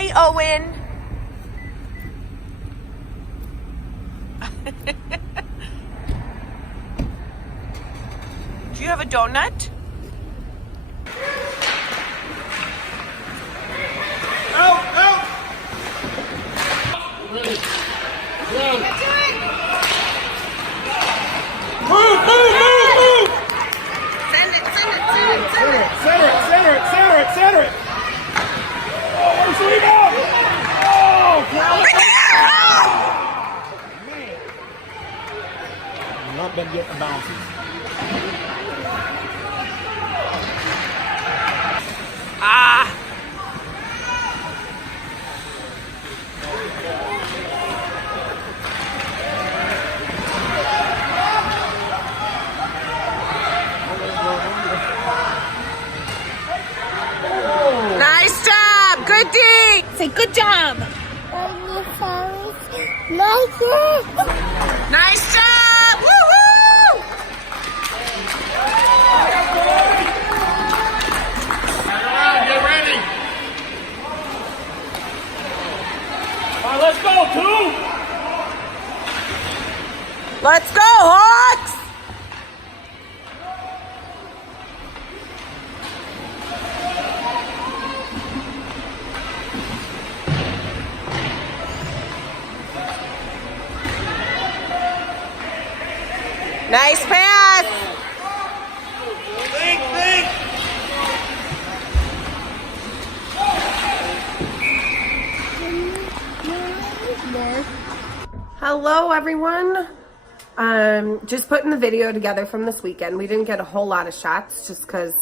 Hi, Owen. Do you have a donut? Out! Ready. Go. Move! Send it. Center it! Oh, where's the rebound? Oh, man. Not been getting bounces. Nice job. Good D. Say good job. Nice job. Woo-hoo. Get ready. All right, let's go, 2. Let's go, Hawks. Nice pass. Think. Hello, everyone. Just putting the video together from this weekend. We didn't get a whole lot of shots just because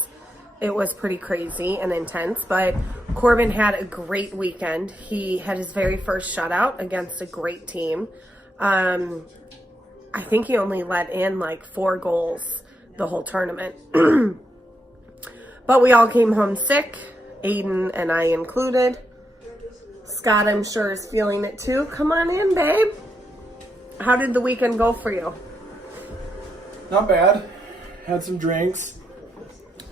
it was pretty crazy and intense, but Corbin had a great weekend. He had his very first shutout against a great team. I think he only let in like 4 goals the whole tournament. But we all came home sick, Aiden and I included. Scott, I'm sure, is feeling it too. Come on in, babe. How did the weekend go for you? Not bad. Had some drinks.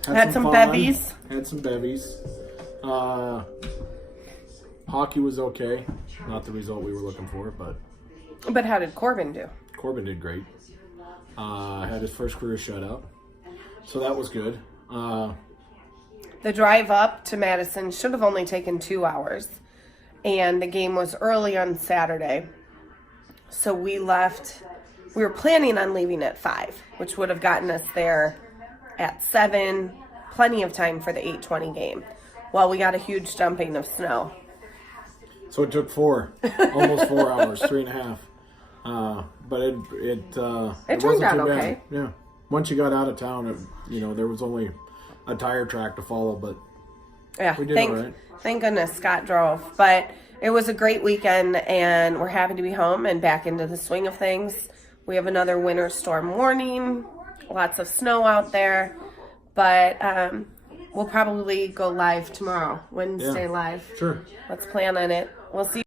Had some fun. bevies. Had some bevies. Hockey was okay. Not the result we were looking for, but But how did Corbin do? Corbin did great. Had his first career shutout, so that was good. The drive up to Madison should have only taken 2 hours, and the game was early on Saturday. So we were planning on leaving at 5, which would have gotten us there at 7, plenty of time for the 8:20 game. Well, we got a huge dumping of snow. So it took 4, almost 4 hours, 3.5. But it It turned wasn't out too bad. okay. Yeah. Once you got out of town, there was only a tire track to follow, but Yeah, we did all right. Thank goodness Scott drove. But it was a great weekend, and we're happy to be home and back into the swing of things. We have another winter storm warning, lots of snow out there, but we'll probably go live tomorrow, Wednesday live. Sure. Let's plan on it. We'll see.